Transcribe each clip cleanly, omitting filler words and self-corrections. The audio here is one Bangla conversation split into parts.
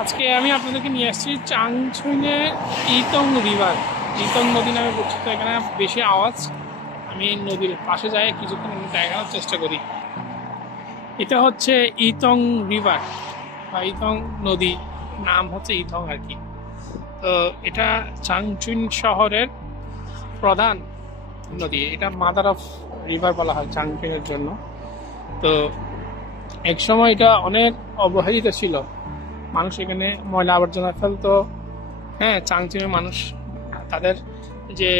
আজকে আমি আপনাদেরকে নিয়ে আসছি চাংছুইনে ইতং রিভার। ইতং নদী নামে পরিচিত। এখানে বেশি আওয়াজ, আমি নদীর পাশে যাই কিছুক্ষণ দেখানোর চেষ্টা করি। এটা হচ্ছে ইতং রিভার বা ইতং নদী, নাম হচ্ছে ইতং আর কি। তো এটা চাংছুইন শহরের প্রধান নদী। এটা মাদার অফ রিভার বলা হয় চাংছুইনের জন্য। তো এক সময় এটা অনেক অবহেলিত ছিল, মানুষ এখানে ময়লা আবর্জনা ফেলতো। হ্যাঁ, চাংছুইনের মানুষ তাদের যে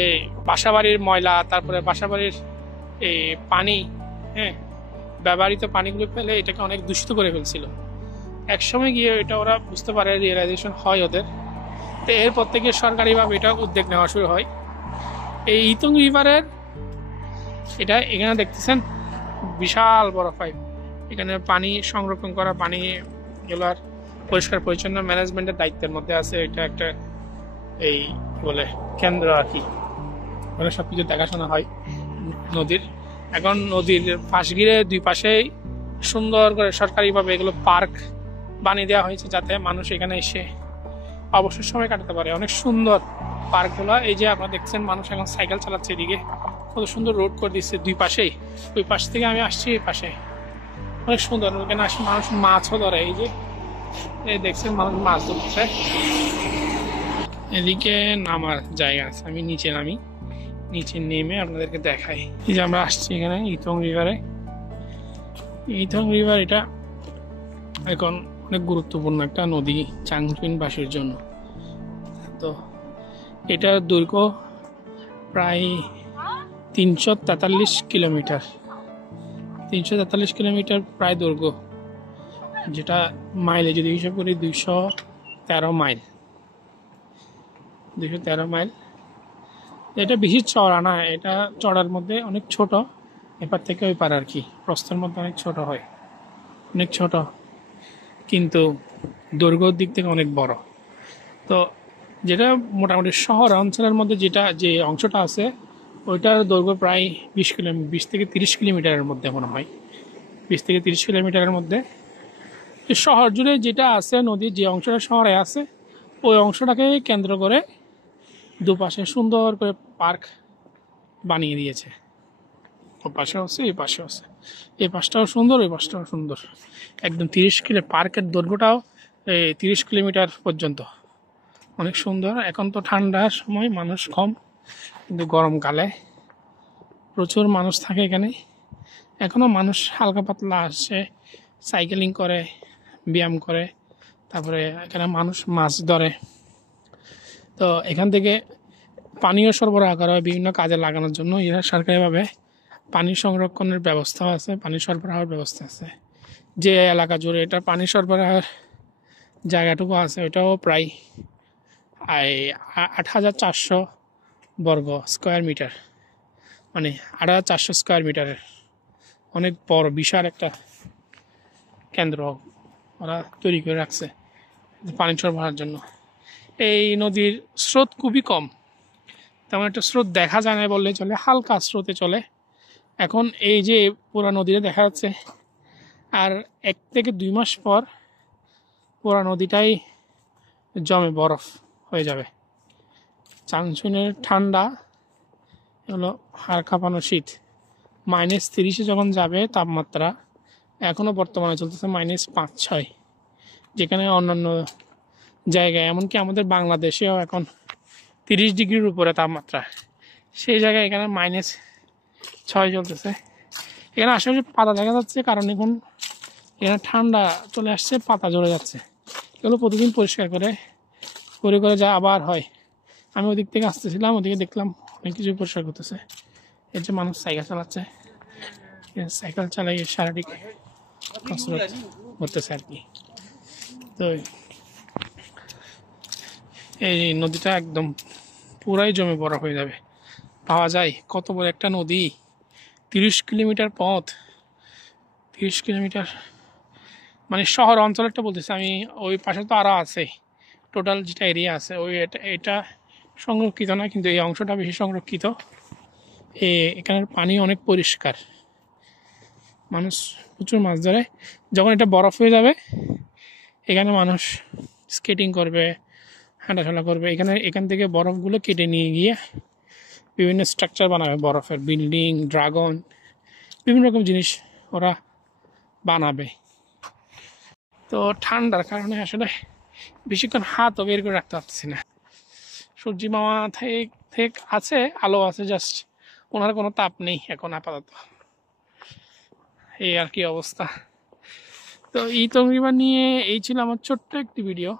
বাসাবাড়ির ময়লা, তারপরে বাসাবাড়ির এই পানি, হ্যাঁ ব্যবহৃত পানিগুলো ফেলে এটাকে অনেক দূষিত করে ফেলছিল। এক সময় গিয়ে এটা ওরা বুঝতে পারে, রিয়েলাইজেশন হয় ওদের। তো এরপর থেকে সরকারিভাবে এটা উদ্যোগ নেওয়া শুরু হয়। এই ইতং রিভারের এটা এখানে দেখতেছেন বিশাল বড় পাইপ। এখানে পানি সংরক্ষণ করা, পানি এগুলার পরিষ্কার পরিচ্ছন্ন ম্যানেজমেন্টের দায়িত্বের মধ্যে আছে। এটা একটা এই বলে কেন্দ্র আর কি, ওখানে সবকিছু দেখাশোনা হয় নদীর। এখন নদীর পাশ ঘিরে দুই পাশেই সুন্দর করে সরকারিভাবে এগুলো পার্ক বানিয়ে দেওয়া হয়েছে, যাতে মানুষ এখানে এসে অবসর সময় কাটাতে পারে। অনেক সুন্দর পার্কগুলো। এই যে আপনারা দেখছেন মানুষ এখন সাইকেল চালাচ্ছে, এদিকে কত সুন্দর রোড করে দিচ্ছে দুই পাশেই। ওই পাশ থেকে আমি আসছি এই পাশে, অনেক সুন্দর। এখানে আসে মানুষ মাছও ধরে। এই যে দেখছেন মানুষ মাছ ধরছে। এদিকে নামার জায়গা আছে, আমি নিচে নামি, নিচে নেমে আপনাদেরকে দেখাই। এই যে আমরা আসছি এখানে ইতং রিভারে। ইতং রিভার এটা এখন অনেক গুরুত্বপূর্ণ একটা নদী চাংছুইনবাসীর জন্য। তো এটার দৈর্ঘ্য প্রায় 343 কিলোমিটার। 343 কিলোমিটার প্রায় দৈর্ঘ্য, যেটা মাইলে যদি হিসাব করি 213 মাইল। 213 মাইল। এটা বেশি চড়া না, এটা চড়ার মধ্যে অনেক ছোট, এপার থেকে ওই পার আর কি। প্রস্থের মধ্যে অনেক ছোট হয়, অনেক ছোট, কিন্তু দৈর্ঘ্যর দিক থেকে অনেক বড়। তো যেটা মোটামুটি শহর অঞ্চলের মধ্যে যে অংশটা আছে, ওইটার দৈর্ঘ্য প্রায় 20 থেকে 30 কিলোমিটারের মধ্যে মনে হয়। 20 থেকে 30 কিলোমিটারের মধ্যে শহর জুড়ে যেটা আছে, নদীর যে অংশটা শহরে আছে, ওই অংশটাকে কেন্দ্র করে দুপাশে সুন্দর করে পার্ক বানিয়ে দিয়েছে। ও পাশে আছে, এই পাশে আছে, এই পাশটাও সুন্দর, এই পাশটাও সুন্দর। একদম 30 কিলো পার্কের দৈর্ঘ্যটাও 30 কিলোমিটার পর্যন্ত, অনেক সুন্দর। এখন তো ঠান্ডার সময় মানুষ কম, কিন্তু গরমকালে প্রচুর মানুষ থাকে এখানে। এখনও মানুষ হালকা পাতলা আসে, সাইকেলিং করে, ব্যায়াম করে, তারপরে এখানে মানুষ মাছ ধরে। তো এখান থেকে পানীয় সরবরাহ করা হয় বিভিন্ন কাজে লাগানোর জন্য। এরা সরকারিভাবে পানি সংরক্ষণের ব্যবস্থা আছে, পানি সরবরাহের ব্যবস্থা আছে। যে এলাকা জুড়ে এটা পানি সরবরাহের জায়গাটুকু আছে, ওইটাও প্রায় 8,400 বর্গ স্কোয়ার মিটার, মানে 8,400 স্কোয়ার মিটারের অনেক বড় বিশাল একটা কেন্দ্র ওরা তৈরি করে রাখছে পানি সরবরাহের জন্য। এই নদীর স্রোত খুবই কম, তেমন একটা স্রোত দেখা যায় না বললে চলে, হালকা স্রোতে চলে। এখন এই যে পুরা নদীটা দেখা যাচ্ছে, আর 1 থেকে 2 মাস পর পুরা নদীটাই জমে বরফ হয়ে যাবে। চাংছুইনের ঠান্ডা হলো হাড় কাঁপানো শীত। -30 যখন যাবে তাপমাত্রা, এখনও বর্তমানে চলতেছে -5-6, যেখানে অন্যান্য জায়গায় এমনকি আমাদের বাংলাদেশেও এখন 30 ডিগ্রির উপরে তাপমাত্রা, সেই জায়গায় এখানে -6 চলতেছে। এখানে আশেপাশে পাতা দেখা যাচ্ছে, কারণ এখন এখানে ঠান্ডা চলে আসছে, পাতা ঝরে যাচ্ছে। এগুলো প্রতিদিন পরিষ্কার করে করে যা আবার হয়। আমি ওদিক থেকে আসতেছিলাম, ওদিকে দেখলাম অনেক কিছু পরিষ্কার করতেছে। এর যে মানুষ সাইকেল চালাচ্ছে, সাইকেল চালাই শারীরিক কসরত করতেছে আর কি। তো এই নদীটা একদম পুরাই জমে বরফ হয়ে যাবে। পাওয়া যায় কত বড় একটা নদী, 30 কিলোমিটার পথ। 30 কিলোমিটার মানে শহর অঞ্চলেরটা বলতেছি আমি, ওই পাশে তো আরও আছে। টোটাল যেটা এরিয়া আছে ওই এটা সংরক্ষিত না, কিন্তু এই অংশটা বেশি সংরক্ষিত। এখানের পানি অনেক পরিষ্কার, মানুষ প্রচুর মাছ ধরে। যখন এটা বরফ হয়ে যাবে, এখানে মানুষ স্কেটিং করবে, হাঁটাচলা করবে। এখান থেকে বরফগুলো কেটে নিয়ে গিয়ে বিভিন্ন স্ট্রাকচার বানাবে, বরফের বিল্ডিং, ড্রাগন, বিভিন্ন রকম জিনিস ওরা বানাবে। তো ঠান্ডার কারণে আসলে বেশিক্ষণ হাতও বের করে রাখতে পারতেছি না। সূর্যি মামা থেকে আছে, আলো আছে, জাস্ট ওনার কোনো তাপ নেই এখন আপাতত। এই আর কি অবস্থা। তো ইতং রিভার নিয়ে এই ছিল আমার ছোট্ট একটি ভিডিও।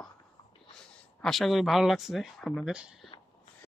আশা করি ভালো লাগছে আপনাদের।